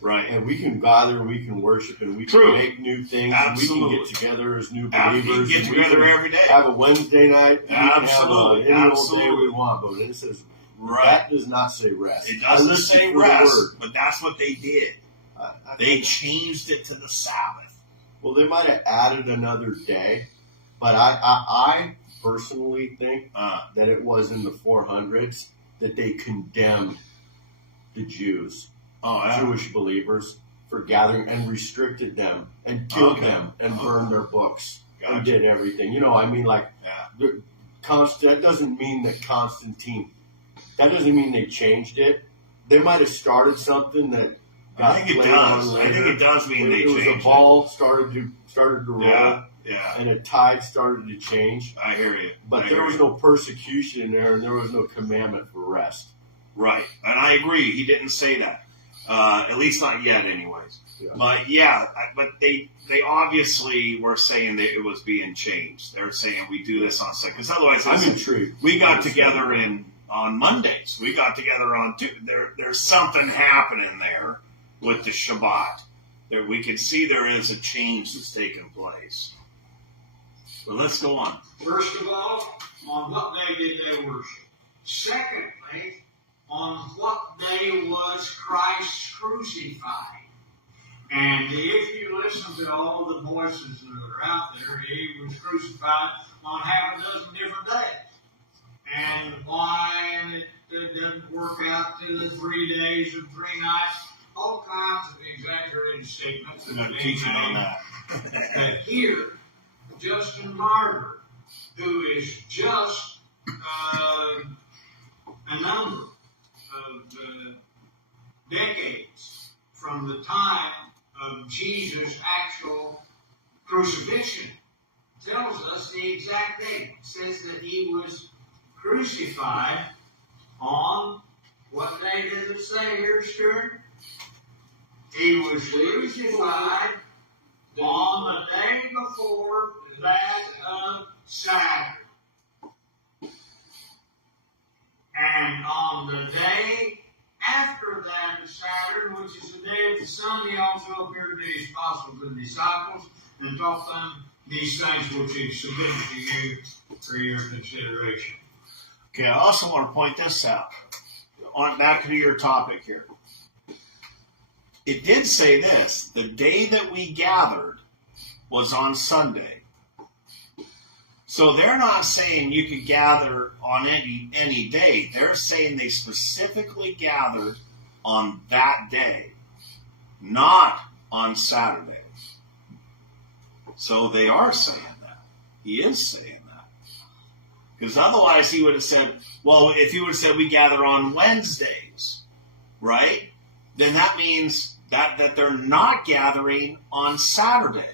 Right. and we can gather, we can worship, and we can True. make new things. Absolutely. And we can get together as new You believers. can get and together we can every day. have a Wednesday night. We Absolutely. can have any old day Absolutely. we want, but it says Right. that does not say rest. It I doesn't listened say for the rest, word. but that's what they did. I- They changed it to the Sabbath. Well, they might have added another day, but I personally think that it was in the 400s that they condemned the Jews, Jewish believers, for gathering and restricted them and killed Okay. them and burned their books and Gotcha. did everything. You know, I mean, like, Yeah. that doesn't mean that that doesn't mean they changed it. They might have started something that got I think it played on does. I later. think it does mean they It was changed a ball started to roll, Yeah. and a tide started to change. I hear you. But I there hear was you. no persecution in there, and there was no commandment for rest. Right. And I agree. He didn't say that. At least not yet, anyways. Yeah. But they obviously were saying that it was being changed. They're saying we do this on Sunday. Because otherwise, I'm listen, intrigued. we got together on Mondays. We got together on there's something happening there with the Shabbat. There, we can see there is a change that's taken place. But let's go on. First of all, on what day did they worship? Secondly, on what day was Christ crucified? And if you listen to all the voices that are out there, he was crucified on half a dozen different days. And why it doesn't work out to the 3 days or 3 nights, all kinds of exaggerated statements. We're going to teach you on that. But here, Justin Martyr, who is just a number of decades from the time of Jesus' actual crucifixion, tells us the exact date. It says that he was crucified on, what day does it say here, Stuart? He was crucified on the day before that of Saturday. And on the day after that of Saturday, which is the day of the sun, he also appeared to his apostles and disciples and taught them these things which he submitted to you for your consideration. Okay, I also want to point this out. On back to your topic here. It did say this: the day that we gathered was on Sunday. So they're not saying you could gather on any day. They're saying they specifically gathered on that day, not on Saturday. So they are saying that. He is saying that. Because otherwise he would have said, well, if he would have said we gather on Wednesdays, right? Then that means that they're not gathering on Saturday.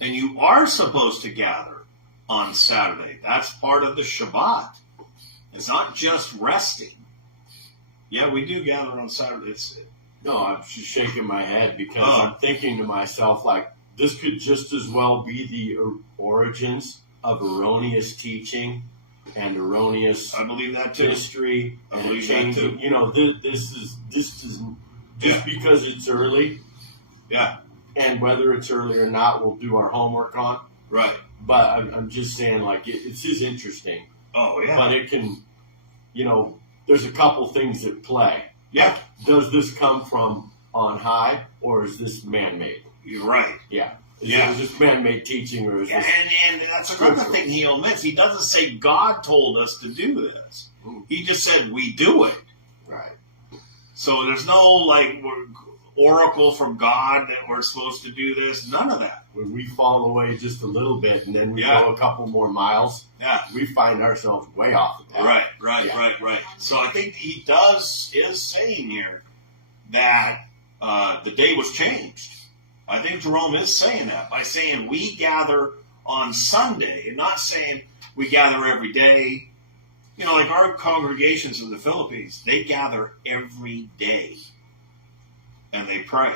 And you are supposed to gather on Saturday. That's part of the Shabbat. It's not just resting. Yeah, we do gather on Saturday. No, I'm just shaking my head because Oh. I'm thinking to myself, like, this could just as well be the origins of erroneous teaching and erroneous I believe that too. history I and believe that changing. too. You know, this is just because it's early. Yeah. And whether it's early or not, we'll do our homework on. Right. But I'm just saying, like, it's just interesting. Oh, yeah. But it can, there's a couple things at play. Yeah. Like, does this come from on high, or is this man-made? You're right. Yeah. Yeah. Is this man-made teaching, or is Yeah, this... and that's another thing he omits. He doesn't say God told us to do this. He just said we do it. Right. So there's no, oracle from God that we're supposed to do this. None of that. When we fall away just a little bit and then we Yeah. go a couple more miles, Yeah. we find ourselves way off the path. Right. So I think he is saying here that the day was changed. I think Jerome is saying that by saying we gather on Sunday and not saying we gather every day. Like our congregations in the Philippines, they gather every day and they pray.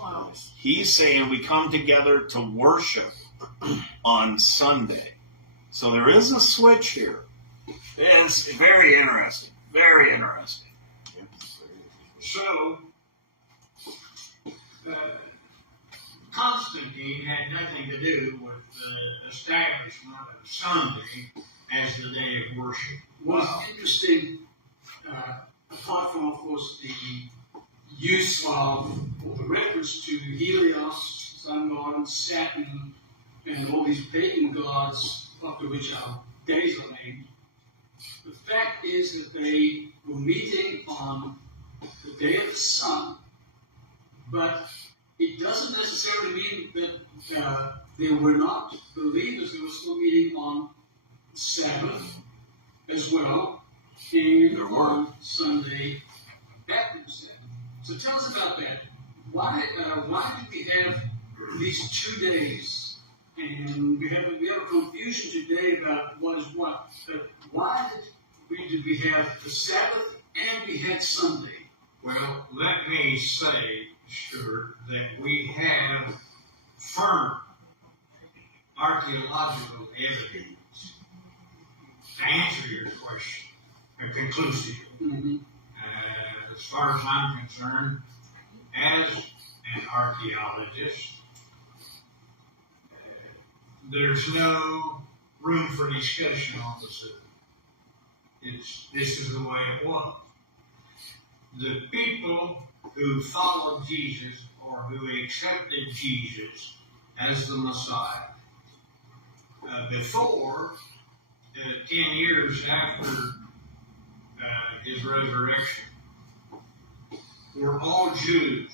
Wow. He's saying we come together to worship on Sunday. So there is a switch here. It's very interesting. Very interesting. So, Constantine had nothing to do with the establishment of Sunday as the day of worship. What's interesting, apart from, of course, the use of, or the reference to Helios, sun god, and Saturn, and all these pagan gods after which our days are named, the fact is that they were meeting on the day of the sun, but it doesn't necessarily mean that they were not believers. They were still meeting on Sabbath as well, and on Sunday after Sabbath. So tell us about that. Why did we have these 2 days? And we have a confusion today about what is what. Why did we have the Sabbath and we had Sunday? Well, let me say, Stuart, that we have firm archaeological evidence to answer your question conclusively. Mm-hmm. As far as I'm concerned, as an archaeologist, there's no room for discussion on the subject. This is the way it was. The people who followed Jesus or who accepted Jesus as the Messiah before 10 years after his resurrection were all Jews.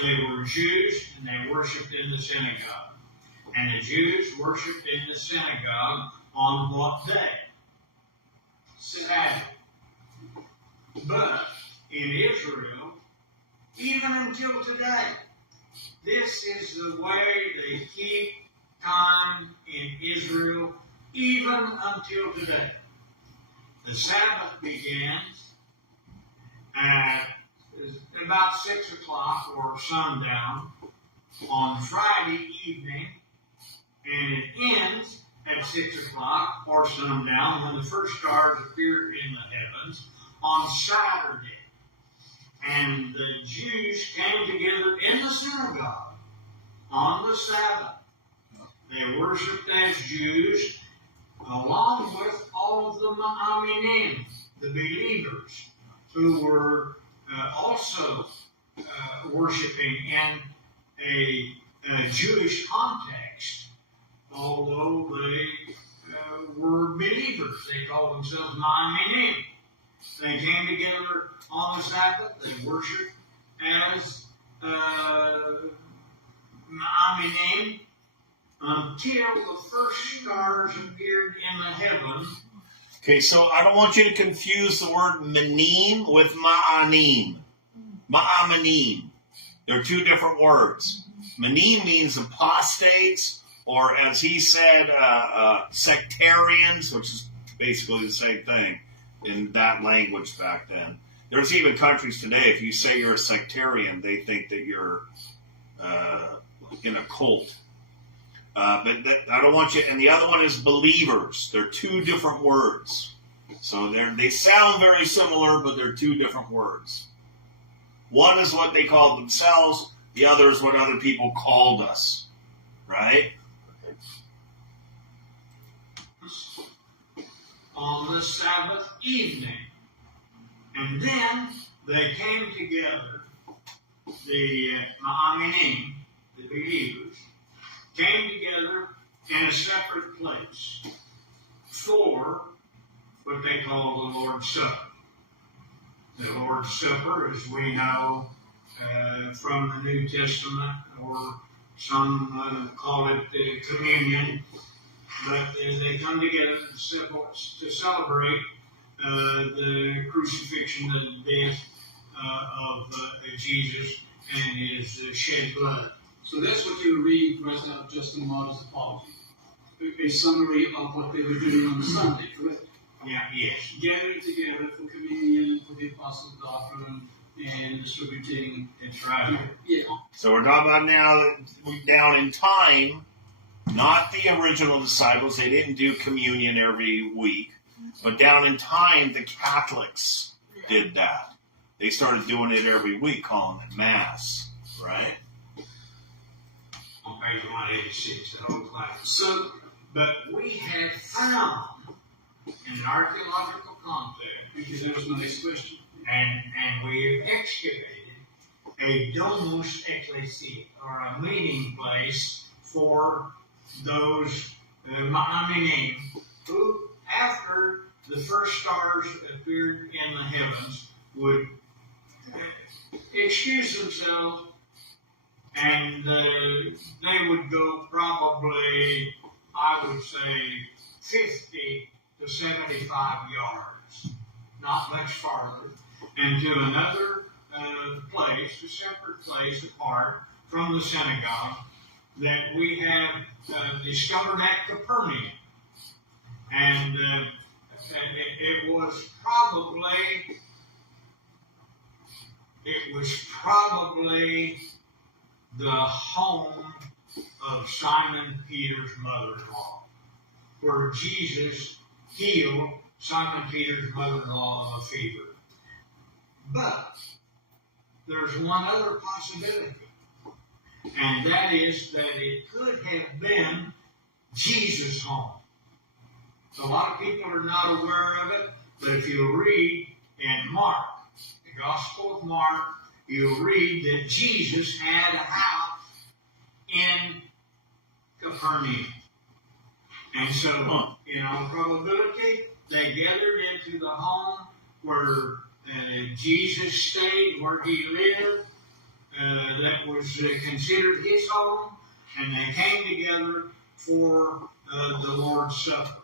They were Jews and they worshipped in the synagogue. And the Jews worshipped in the synagogue on what day? Sabbath. But in Israel, even until today, this is the way they keep time in Israel, even until today. The Sabbath begins at about 6 o'clock or sundown on Friday evening, and it ends at 6 o'clock or sundown when the first stars appear in the heavens on Saturday. And the Jews came together in the synagogue on the Sabbath. They worshipped as Jews, along with all of the Ma'aminim, the believers, who were also worshiping in a Jewish context, although they were believers. They called themselves Ma'aminim. They came together on the Sabbath. They worshiped as Ma'aminim until the first stars appeared in the heavens. Okay, so I don't want you to confuse the word manim with ma'anim. Ma'amanim. They're two different words. Manim means apostates, or as he said, sectarians, which is basically the same thing in that language back then. There's even countries today, if you say you're a sectarian, they think that you're in a cult. But I don't want you, and the other one is believers. They're two different words. So they sound very similar, but they're two different words. One is what they called themselves. The other is what other people called us. Right? On the Sabbath evening. And then they came together, the Ma'aminim, the believers, came together in a separate place for what they call the Lord's Supper. The Lord's Supper, as we know from the New Testament, or some call it communion, but they come together to celebrate the crucifixion and the death of Jesus and his shed blood. So that's what you read right out of Justin Martyr's apology. A summary of what they were doing on Sunday, correct? Yeah, yes. Gathering together for communion, for the apostles' doctrine, and distributing. It's right. Yeah. So we're talking about now down in time, not the original disciples. They didn't do communion every week. But down in time, the Catholics did that. They started doing it every week, calling it Mass, right? On page 186, the whole class. So, But we had found, in archaeological context, because that was my next question. and we have excavated a domus ecclesiae, or a meeting place for those Ma'aminim, who, after the first stars appeared in the heavens, would excuse themselves, and they would go probably, I would say, 50 to 75 yards, not much farther, and to another place, a separate place apart from the synagogue, that we have discovered at Capernaum. And it was probably the home of Simon Peter's mother-in-law, where Jesus healed Simon Peter's mother-in-law of a fever. But there's one other possibility, and that is that it could have been Jesus' home. A lot of people are not aware of it, but if you read in Mark, the Gospel of Mark, you'll read that Jesus had a house in Capernaum. And so, in all probability, they gathered into the home where Jesus stayed, where he lived, that was considered his home, and they came together for the Lord's Supper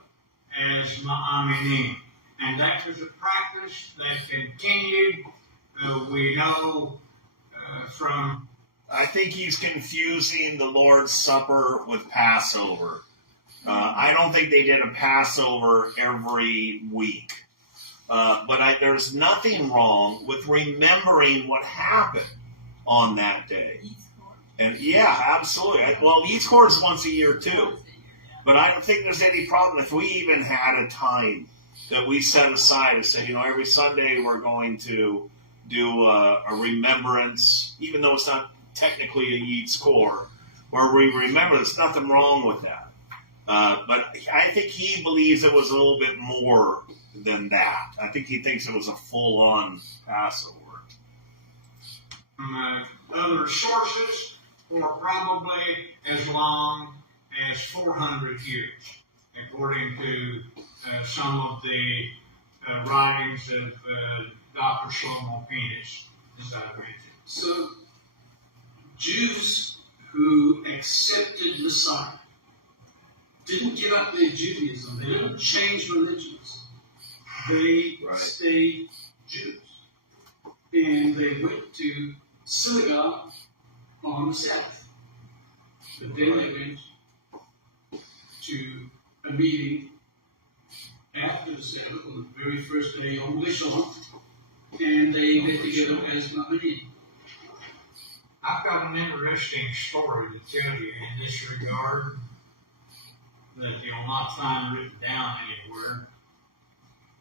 as Ma'aminim. And that was a practice that continued. We know from... I think he's confusing the Lord's Supper with Passover. I don't think they did a Passover every week. But there's nothing wrong with remembering what happened on that day. And yeah, absolutely. Well, Eats Court is once a year too. But I don't think there's any problem if we even had a time that we set aside and said, every Sunday we're going to do a remembrance, even though it's not technically a Eats Core, where we remember. There's nothing wrong with that. But I think he believes it was a little bit more than that. I think he thinks it was a full-on Passover. Other sources for probably as long as 400 years, according to some of the writings of Dr. Shlomo Penis, as I read it. So, Jews who accepted Messiah didn't give up their Judaism. They didn't change religions. They stayed Jews. And they went to synagogue on the Sabbath. But then they went to a meeting after the Sabbath on the very first day on Rishon, and they met together as Ma'aminim. I've got an interesting story to tell you in this regard that you'll not find written down anywhere,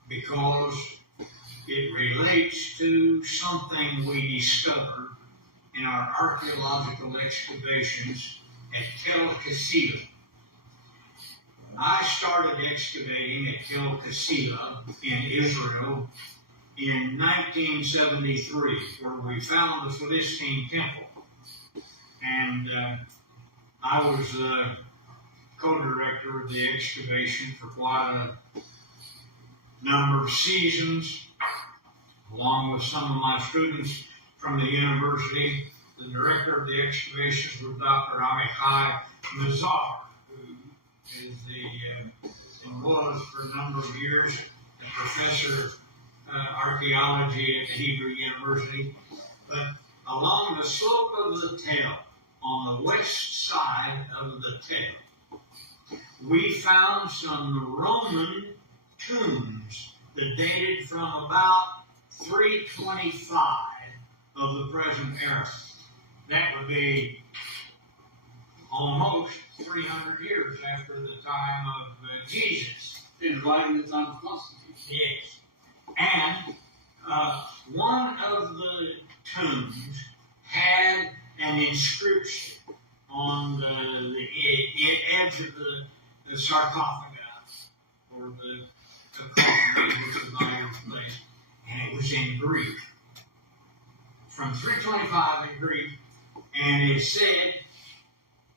because it relates to something we discovered in our archaeological excavations at Tel Kasila. I started excavating at Tel Kasila in Israel in 1973, where we found the Philistine temple. And I was the co-director of the excavation for quite a number of seasons, along with some of my students from the university. The director of the excavations was Dr. Akedah, who is and was for a number of years a professor of archaeology at the Hebrew University. But along the slope of the Tel, on the west side of the Tel, we found some Roman tombs that dated from about 325 of the present era. That would be almost 300 years after the time of Jesus. And right in the time of Constantine. Yes. And one of the tombs had an inscription on the edge of the sarcophagus, or the coffin, which is not in place, and it was in Greek. From 325 in Greek, and it said,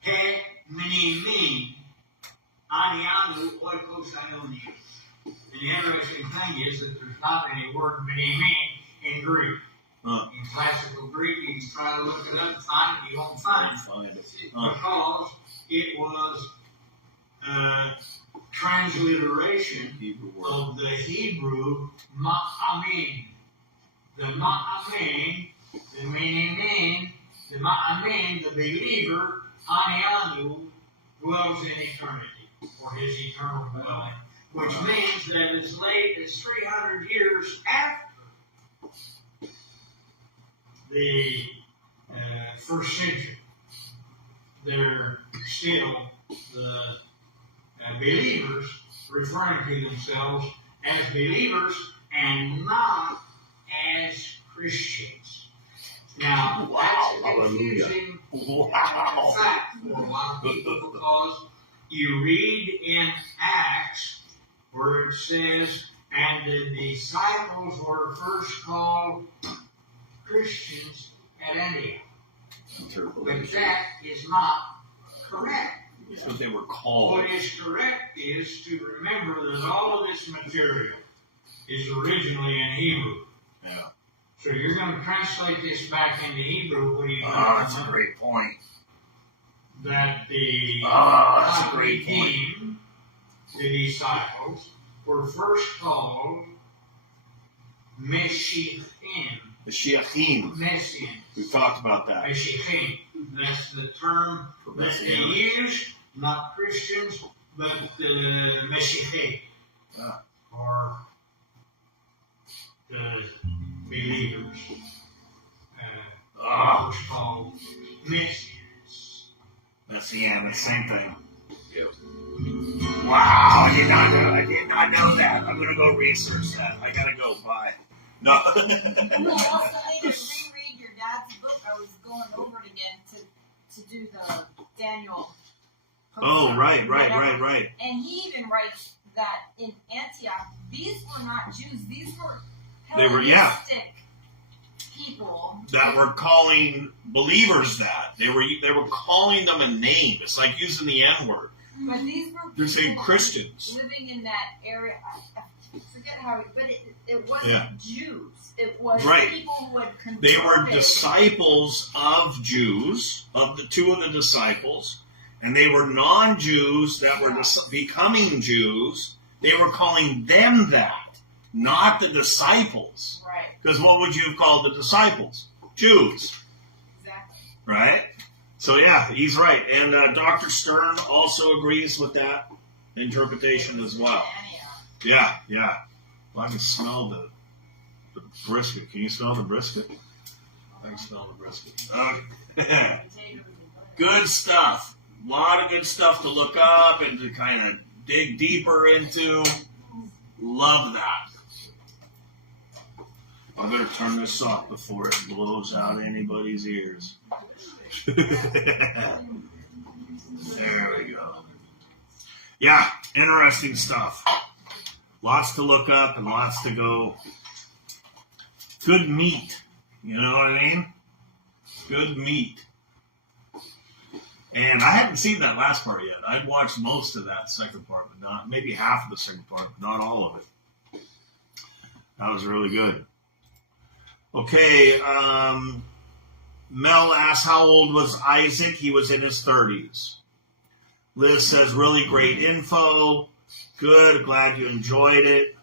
He mini anianu oikos ionius. And the interesting thing is that there's not any word mini in Greek. In classical Greek, you can try to look it up and find it, you won't find it. Because it was transliteration of the Hebrew ma'amin. The ma'amin, the meaning, the ma'amin, the believer, anianu, dwells in eternity, or his eternal dwelling, which means that as late as 300 years after the first century, they're still the believers referring to themselves as believers and not as Christians. Now, that's a confusing fact for a lot of people, because you read in Acts where it says, and the disciples were first called Christians at Antioch. But that is not correct. That's what they were called. What is correct is to remember that all of this material is originally in Hebrew. Yeah. So you're going to translate this back into Hebrew. What do you That's a great point. That the That's a great point. team, the disciples, were first called Meshiachim. The Shiachim. Messian. We've talked about that. Meshiachim. That's the term that they use, not Christians, but Meshiachim. Or the believers. Was called Messians. Messianic, same thing. Yep. Wow, I did not know that. I'm gonna go research that. I gotta go. Bye. No. Well, also later, reread your dad's book. I was going over it again to do the Daniel. Oh, right. And he even writes that in Antioch, these were not Jews. These were They were, Hellenistic people that were calling believers that. They were calling them a name. It's like using the N-word. But these were They're saying people Christians. living in that area. I forget how, but it wasn't Jews. It was Right. people who had converted. They were disciples of Jews, of the two of the disciples, and they were non-Jews that were becoming Jews. They were calling them that, not the disciples. Right. Because what would you have called the disciples? Jews. Exactly. Right? So yeah, he's right. And Dr. Stern also agrees with that interpretation as well. Antioch. Yeah. Well, I can smell the brisket. Can you smell the brisket? I can smell the brisket. Okay. Good stuff. A lot of good stuff to look up and to kind of dig deeper into. Love that. I better turn this off before it blows out anybody's ears. There we go. Yeah, interesting stuff. Lots to look up and lots to go. Good meat. You know what I mean? Good meat. And I haven't seen that last part yet. I've watched most of that second part, but not maybe half of the second part, but not all of it. That was really good. Okay, Mel asks, how old was Isaac? He was in his 30s. Liz says, really great info. Good, glad you enjoyed it.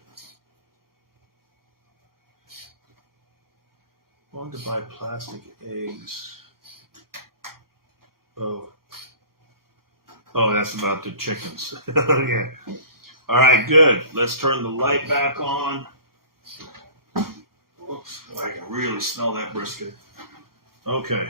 I wanted to buy plastic eggs. Oh, that's about the chickens. Okay. All right, good. Let's turn the light back on. Oops, I can really smell that brisket. Okay.